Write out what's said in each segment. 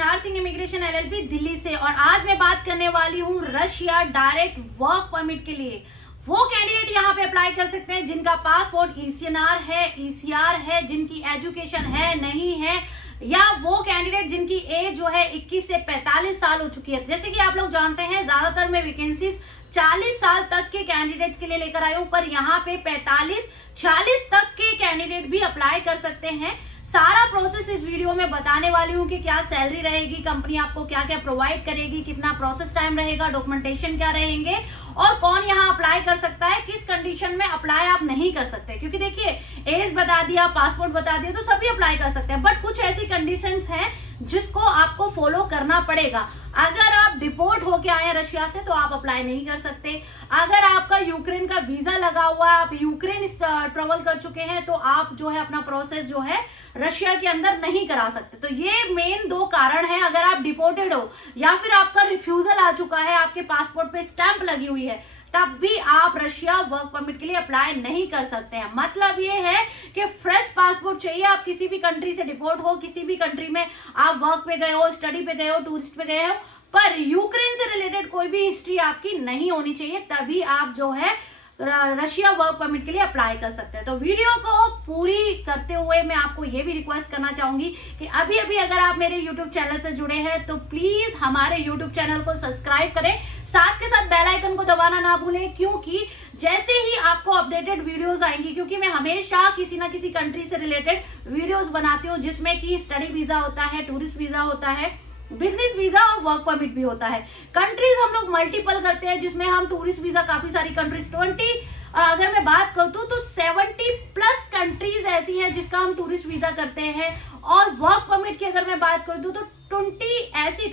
निहार Singh immigration LLP Delhi से। और आज मैं बात करने वाली हूँ रशिया डायरेक्ट वर्क परमिट के लिए। वो कैंडिडेट यहाँ पे अप्लाई कर सकते हैं जिनका पासपोर्ट ईसीएनआर है, ईसीआर है, जिनकी एजुकेशन है नहीं है, या वो कैंडिडेट जिनकी एज जो है 21 से 45 साल हो चुकी है। जैसे कि आप लोग जानते हैं ज्यादातर मैं वैकेंसीज 40 साल तक के कैंडिडेट्स के लिए लेकर आई हूं, पर यहाँ पे 45-46 तक के कैंडिडेट भी अप्लाई कर सकते हैं। सारा प्रोसेस इस वीडियो में बताने वाली हूँ कि क्या सैलरी रहेगी, कंपनी आपको क्या क्या प्रोवाइड करेगी, कितना प्रोसेस टाइम रहेगा, डॉक्यूमेंटेशन क्या रहेंगे और कौन यहाँ अप्लाई कर सकता है, किस कंडीशन में अप्लाई आप नहीं कर सकते। क्योंकि देखिए एज बता दिया, पासपोर्ट बता दिया तो सभी अप्लाई कर सकते हैं, बट कुछ ऐसी कंडीशंस हैं जिसको आपको फॉलो करना पड़ेगा। अगर आप डिपोर्ट होके आए हैं रशिया से तो आप अप्लाई नहीं कर सकते। अगर आपका यूक्रेन का वीजा लगा हुआ है, आप यूक्रेन ट्रेवल कर चुके हैं, तो आप जो है अपना प्रोसेस जो है रशिया के अंदर नहीं करा सकते। तो ये मेन दो कारण है। अगर आप डिपोर्टेड हो या फिर आपका रिफ्यूजल आ चुका है, आपके पासपोर्ट पे स्टैंप लगी हुई है, तब भी आप रशिया वर्क परमिट के लिए अप्लाई नहीं कर सकते हैं। मतलब ये है कि फ्रेश पासपोर्ट चाहिए। आप किसी भी कंट्री से डिपोर्ट हो, किसी भी कंट्री में आप वर्क पे गए हो, स्टडी पे गए हो, टूरिस्ट पे गए हो, पर यूक्रेन से रिलेटेड कोई भी हिस्ट्री आपकी नहीं होनी चाहिए, तभी आप जो है रशिया वर्क परमिट के लिए अप्लाई कर सकते हैं। तो वीडियो को पूरी करते हुए मैं आपको ये भी रिक्वेस्ट करना चाहूंगी कि अभी अभी अगर आप मेरे यूट्यूब चैनल से जुड़े हैं तो प्लीज हमारे यूट्यूब चैनल को सब्सक्राइब करें, साथ के साथ बेल आइकन को दबाना ना भूलें, क्योंकि जैसे ही आपको अपडेटेड वीडियोस आएंगी, क्योंकि मैं हमेशा किसी ना किसी कंट्री से रिलेटेड वीडियोस बनाती हूँ जिसमें कि स्टडी वीजा होता है, टूरिस्ट वीजा होता है, बिजनेस वीजा और वर्क परमिट भी होता है। कंट्रीज हम लोग मल्टीपल करते हैं जिसमें हम टूरिस्ट वीजा काफी सारी कंट्रीज 20 अगर मैं बात करता हूँ तो 70+ कंट्रीज ऐसी हैं जिसका हम टूरिस्ट वीजा करते हैं। और वर्क परमिट की अगर मैं बात करती हूँ तो 20 ऐसी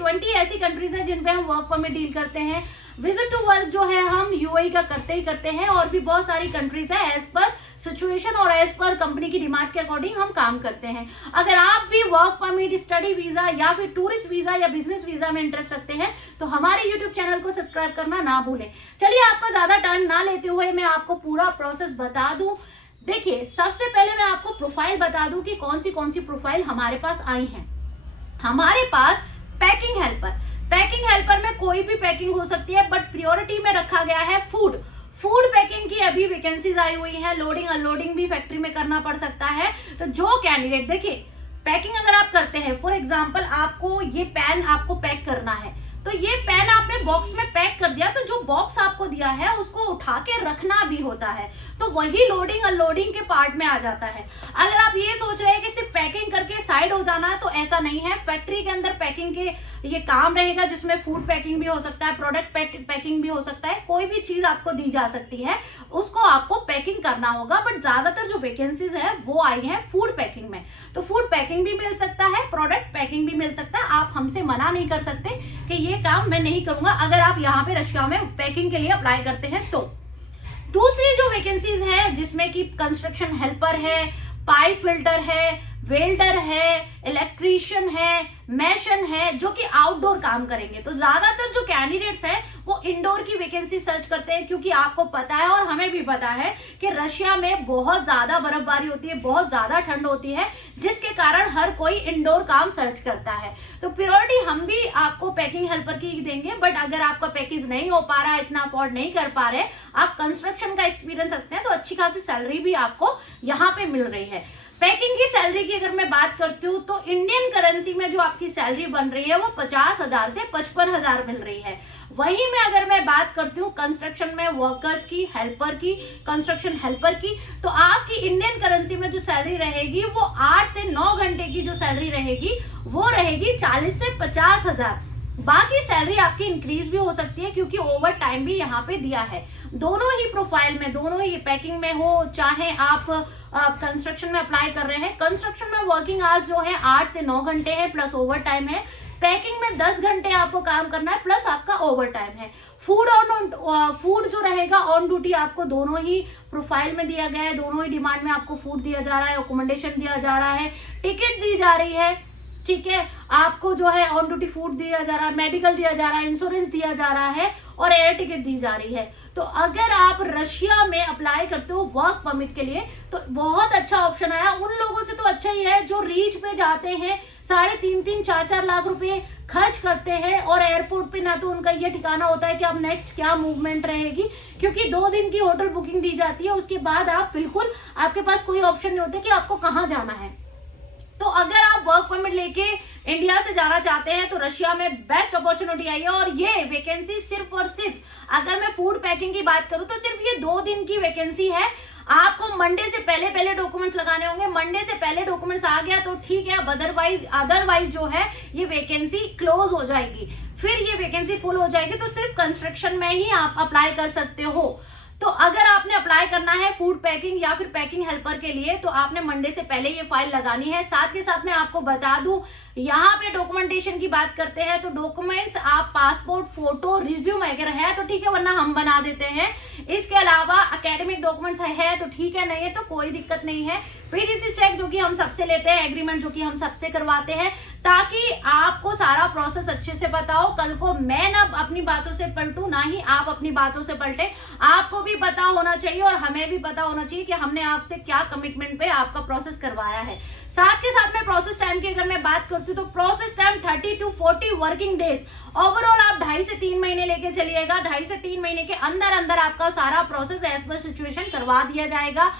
कंट्रीज हैं जिन पे हम वर्क परमिट डील करते हैं। विजिट टू वर्क जो है हम यूएई का करते ही करते हैं, और भी बहुत सारी कंट्रीज है। एज पर सिचुएशन और एज पर कंपनी की डिमांड के अकॉर्डिंग हम काम करते हैं। अगर आप भी वर्क परमिट, स्टडी वीजा या फिर टूरिस्ट वीजा या बिजनेस वीजा में इंटरेस्ट रखते हैं तो हमारे यूट्यूब चैनल को सब्सक्राइब करना ना भूलें। चलिए आपका ज्यादा टाइम ना लेते हुए मैं आपको पूरा प्रोसेस बता दूं। देखिए सबसे पहले मैं आपको प्रोफाइल बता दूं कि कौन सी प्रोफाइल हमारे पास आई है। हमारे पास पैकिंग हेल्पर में कोई भी पैकिंग हो सकती है, बट प्रायोरिटी में रखा गया है फूड पैकिंग की अभी वैकेंसीज आई हुई है। लोडिंग अनलोडिंग भी फैक्ट्री में करना पड़ सकता है। तो जो कैंडिडेट, देखिए पैकिंग अगर आप करते हैं, फॉर एग्जांपल आपको ये पेन आपको पैक करना है, तो ये पेन आपने बॉक्स में पैक कर दिया, तो जो बॉक्स आपको दिया है उसको उठा के रखना भी होता है, तो वही लोडिंग अनलोडिंग के पार्ट में आ जाता है। अगर आप ये सोच रहे हैं कि सिर्फ पैकिंग करके साइड हो जाना है, तो ऐसा नहीं है। फैक्ट्री के अंदर पैकिंग के ये काम रहेगा जिसमें फूड पैकिंग भी हो सकता है, प्रोडक्ट पैकिंग भी हो सकता है, कोई भी चीज आपको दी जा सकती है, उसको आपको पैकिंग करना होगा। बट ज्यादातर जो वैकेंसीज है वो आई है फूड पैकिंग में। तो फूड पैकिंग भी मिल सकता है, प्रोडक्ट पैकिंग भी मिल सकता है। आप हमसे मना नहीं कर सकते कि ये काम मैं नहीं करूंगा अगर आप यहाँ पे रशिया में पैकिंग के लिए अप्लाई करते हैं। तो दूसरी जो वैकेंसीज है जिसमें कि कंस्ट्रक्शन हेल्पर है, पाइप फिल्टर है, वेल्डर है, इलेक्ट्रीशियन है, मैशन है, जो कि आउटडोर काम करेंगे। तो ज्यादातर जो कैंडिडेट्स हैं वो इंडोर की वैकेंसी सर्च करते हैं, क्योंकि आपको पता है और हमें भी पता है कि रशिया में बहुत ज्यादा बर्फबारी होती है, बहुत ज्यादा ठंड होती है, जिसके कारण हर कोई इंडोर काम सर्च करता है। तो प्रायोरिटी हम भी आपको पैकिंग हेल्पर की देंगे, बट अगर आपका पैकेज नहीं हो पा रहा है, इतना अफोर्ड नहीं कर पा रहे, आप कंस्ट्रक्शन का एक्सपीरियंस रखते हैं, तो अच्छी खासी सैलरी भी आपको यहाँ पे मिल रही है। पैकिंग की सैलरी की अगर मैं बात करती हूँ तो इंडियन करेंसी में जो आपकी सैलरी बन रही है वो 50,000 से 55,000 मिल रही है। वहीं में अगर मैं बात करती हूँ कंस्ट्रक्शन में वर्कर्स की, हेल्पर की, कंस्ट्रक्शन हेल्पर की, तो आपकी इंडियन करेंसी में जो सैलरी रहेगी वो 8 से 9 घंटे की जो सैलरी रहेगी वो रहेगी 40 से 50,000। बाकी सैलरी आपकी इंक्रीज भी हो सकती है क्योंकि ओवर टाइम भी यहाँ पे दिया है। दोनों ही प्रोफाइल में, दोनों ही पैकिंग में हो चाहे आप कंस्ट्रक्शन में अप्लाई कर रहे हैं, कंस्ट्रक्शन में वर्किंग आवर्स जो है 8 से 9 घंटे है प्लस ओवर टाइम है। पैकिंग में 10 घंटे आपको काम करना है प्लस आपका ओवर टाइम है। फूड जो रहेगा ऑन ड्यूटी आपको दोनों ही प्रोफाइल में दिया गया है, दोनों ही डिमांड में आपको फूड दिया जा रहा है, अकोमोडेशन दिया जा रहा है, टिकट दी जा रही है, ठीक है, आपको जो है ऑन ड्यूटी फूड दिया जा रहा है, मेडिकल दिया जा रहा है, इंश्योरेंस दिया जा रहा है और एयर टिकट दी जा रही है। तो अगर आप रशिया में अप्लाई करते हो वर्क परमिट के लिए तो बहुत अच्छा ऑप्शन आया। उन लोगों से तो अच्छा ही है जो रीच पे जाते हैं, 3.5 4 लाख रुपए खर्च करते हैं और एयरपोर्ट पे ना तो उनका ये ठिकाना होता है कि अब नेक्स्ट क्या मूवमेंट रहेगी, क्योंकि 2 दिन की होटल बुकिंग दी जाती है, उसके बाद आप बिल्कुल आपके पास कोई ऑप्शन नहीं होता कि आपको कहाँ जाना है। तो अगर आप वर्क परमिट लेके इंडिया से जाना चाहते हैं तो रशिया में बेस्ट अपॉर्चुनिटी आई है। और ये वैकेंसी सिर्फ और सिर्फ अगर मैं फूड पैकिंग की बात करूं तो सिर्फ ये 2 दिन की वैकेंसी है। आपको मंडे से पहले डॉक्यूमेंट्स लगाने होंगे। मंडे से पहले डॉक्यूमेंट्स आ गया तो ठीक है, अदरवाइज जो है ये वैकेंसी क्लोज हो जाएगी, फिर ये वैकेंसी फुल हो जाएगी। तो सिर्फ कंस्ट्रक्शन में ही आप अप्लाई कर सकते हो। तो अगर आपने अप्लाई करना है फूड पैकिंग या फिर पैकिंग हेल्पर के लिए तो आपने मंडे से पहले ये फाइल लगानी है। साथ के साथ मैं आपको बता दूं, यहाँ पे डॉक्यूमेंटेशन की बात करते हैं तो डॉक्यूमेंट्स आप पासपोर्ट, फोटो, रिज्यूम अगर है तो ठीक है, वरना हम बना देते हैं। इसके अलावा एकेडमिक डॉक्यूमेंट्स है तो ठीक है, नहीं है तो कोई दिक्कत नहीं है। पीडीसी चेक जो कि हम सबसे लेते हैं, एग्रीमेंट जो कि हम सबसे करवाते हैं, ताकि आपको सारा प्रोसेस अच्छे से पता हो। कल को मैं ना अपनी बातों से पलटूं, ना ही आप अपनी बातों से पलटे। आपको भी पता होना चाहिए और हमें भी पता होना चाहिए कि हमने आपसे क्या कमिटमेंट पे आपका प्रोसेस करवाया है। साथ के साथ में प्रोसेस टाइम की अगर मैं बात करती हूँ तो process time 30 to 40 working days. Overall आप 2.5 से 3 महीने लेके चलिएगा। 2.5 से 3 महीने के अंदर अंदर आपका सारा प्रोसेस एज पर सिचुएशन करवा दिया जाएगा।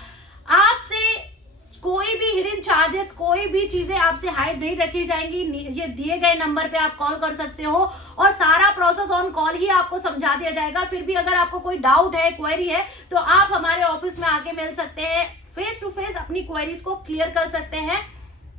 आपसे कोई भी हिडन चार्जेस, कोई भी चीजें आपसे हाइड नहीं रखी जाएंगी। ये दिए गए नंबर पे आप कॉल कर सकते हो और सारा प्रोसेस ऑन कॉल ही आपको समझा दिया जाएगा। फिर भी अगर आपको कोई डाउट है, क्वेरी है, तो आप हमारे ऑफिस में आके मिल सकते हैं, फेस टू फेस अपनी क्वेरीज को क्लियर कर सकते हैं।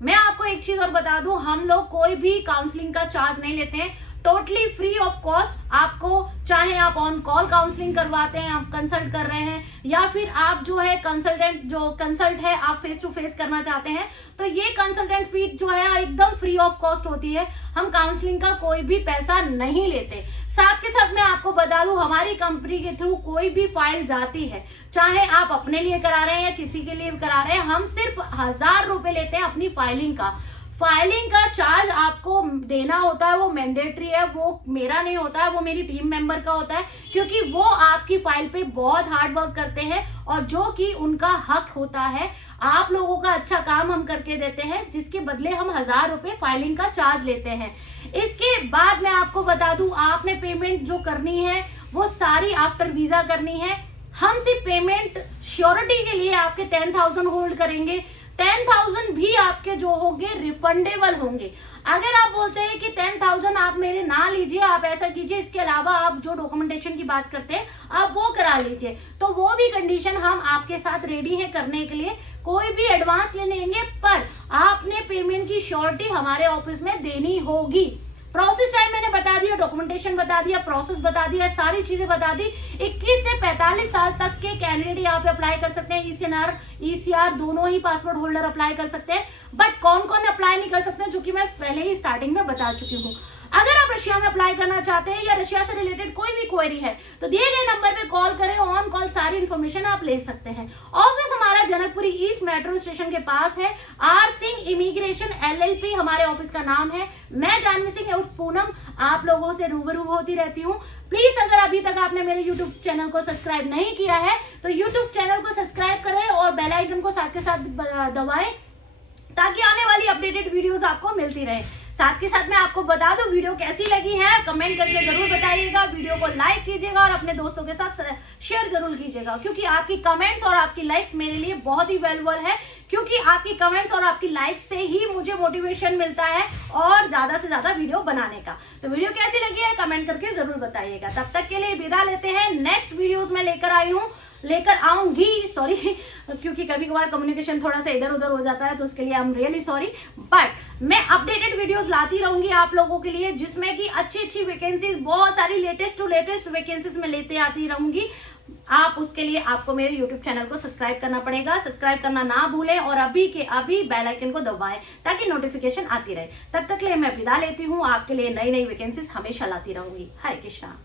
मैं आपको एक चीज और बता दूं, हम लोग कोई भी काउंसलिंग का चार्ज नहीं लेते हैं, टोटली फ्री ऑफ कॉस्ट। आपको चाहे आप ऑन कॉल काउंसलिंग करवाते हैं, आप कंसल्ट कर रहे हैं, या फिर आप जो है कंसल्टेंट जो कंसल्ट है आप फेस टू फेस करना चाहते हैं, तो ये कंसल्टेंट फी जो है एकदम फ्री ऑफ कॉस्ट होती है। हम काउंसलिंग का कोई भी पैसा नहीं लेते। साथ के साथ मैं आपको बता दूं, हमारी कंपनी के थ्रू कोई भी फाइल जाती है, चाहे आप अपने लिए करा रहे हैं या किसी के लिए करा रहे हैं, हम सिर्फ 1000 रुपए लेते हैं अपनी फाइलिंग का। फाइलिंग का चार्ज आपको देना होता है, वो मैंडेटरी है, वो मेरा नहीं होता है, वो मेरी टीम मेंबर का होता है, क्योंकि वो आपकी फाइल पे बहुत हार्ड वर्क करते हैं और जो कि उनका हक होता है। आप लोगों का अच्छा काम हम करके देते हैं, जिसके बदले हम 1000 रुपए फाइलिंग का चार्ज लेते हैं। इसके बाद मैं आपको बता दूं, आपने पेमेंट जो करनी है वो सारी आफ्टर वीजा करनी है। हम सिर्फ पेमेंट श्योरिटी के लिए आपके 10,000 होल्ड करेंगे। 10,000 भी आपके जो होंगे रिफंडेबल होंगे। अगर आप बोलते हैं कि 10,000 आप मेरे ना लीजिए, आप ऐसा कीजिए, इसके अलावा आप जो डॉक्यूमेंटेशन की बात करते हैं आप वो करा लीजिए, तो वो भी कंडीशन हम आपके साथ रेडी है करने के लिए। कोई भी एडवांस ले लेंगे, पर आपने पेमेंट की श्योरिटी हमारे ऑफिस में देनी होगी। प्रोसेस टाइम मैंने बता दिया, डॉक्यूमेंटेशन बता दिया, प्रोसेस बता दिया, सारी चीजें बता दी। 21 से 45 साल तक के कैंडिडेट यहाँ पे अप्लाई कर सकते हैं। ECR दोनों ही पासपोर्ट होल्डर अप्लाई कर सकते हैं, बट कौन कौन अप्लाई नहीं कर सकते, जो कि मैं पहले ही स्टार्टिंग में बता चुकी हूँ। अगर आप रशिया में अप्लाई करना चाहते हैं या रशिया से रिलेटेड कोई भी क्वेरी है तो दिए गए नंबर पे कॉल करें, ऑन कॉल सारी इन्फॉर्मेशन आप ले सकते हैं। ऑफिस हमारा जनकपुरी ईस्ट मेट्रो स्टेशन के पास है। आर सिंह इमिग्रेशन LLP हमारे ऑफिस का नाम है। मैं जानवी सिंह उर्फ पूनम आप लोगों से रूबरू होती रहती हूँ। प्लीज अगर अभी तक आपने मेरे YouTube चैनल को सब्सक्राइब नहीं किया है तो YouTube चैनल को सब्सक्राइब करें और बेल आइकन को साथ के साथ दबाएं, ताकि आने वाली अपडेटेड वीडियोस आपको मिलती रहे। साथ के साथ मैं आपको बता दूं, वीडियो कैसी लगी है कमेंट करके जरूर बताइएगा। वीडियो को लाइक कीजिएगा और अपने दोस्तों के साथ शेयर जरूर कीजिएगा, क्योंकि आपकी कमेंट्स और आपकी लाइक्स मेरे लिए बहुत ही वैल्यूएबल है, क्योंकि आपकी कमेंट्स और आपकी लाइक्स से ही मुझे मोटिवेशन मिलता है और ज्यादा से ज्यादा वीडियो बनाने का। तो वीडियो कैसी लगी है कमेंट करके जरूर बताइएगा। तब तक के लिए विदा लेते हैं। नेक्स्ट वीडियोज में लेकर आऊंगी, सॉरी, क्योंकि कभी कभार कम्युनिकेशन थोड़ा सा इधर उधर हो जाता है, तो उसके लिए I am really sorry, but मैं अपडेटेड वीडियोस लाती रहूंगी आप लोगों के लिए, जिसमें कि अच्छी वैकेंसीज, बहुत सारी लेटेस्ट टू लेटेस्ट वैकेंसीज में लेते आती रहूंगी। आप उसके लिए आपको मेरे YouTube चैनल को सब्सक्राइब करना पड़ेगा। सब्सक्राइब करना ना भूलें और अभी के अभी बेल आइकन को दबाएं, ताकि नोटिफिकेशन आती रहे। तब तक के लिए मैं विदा लेती हूँ। आपके लिए नई नई वैकेंसीज हमेशा लाती रहूंगी। हरे कृष्णा।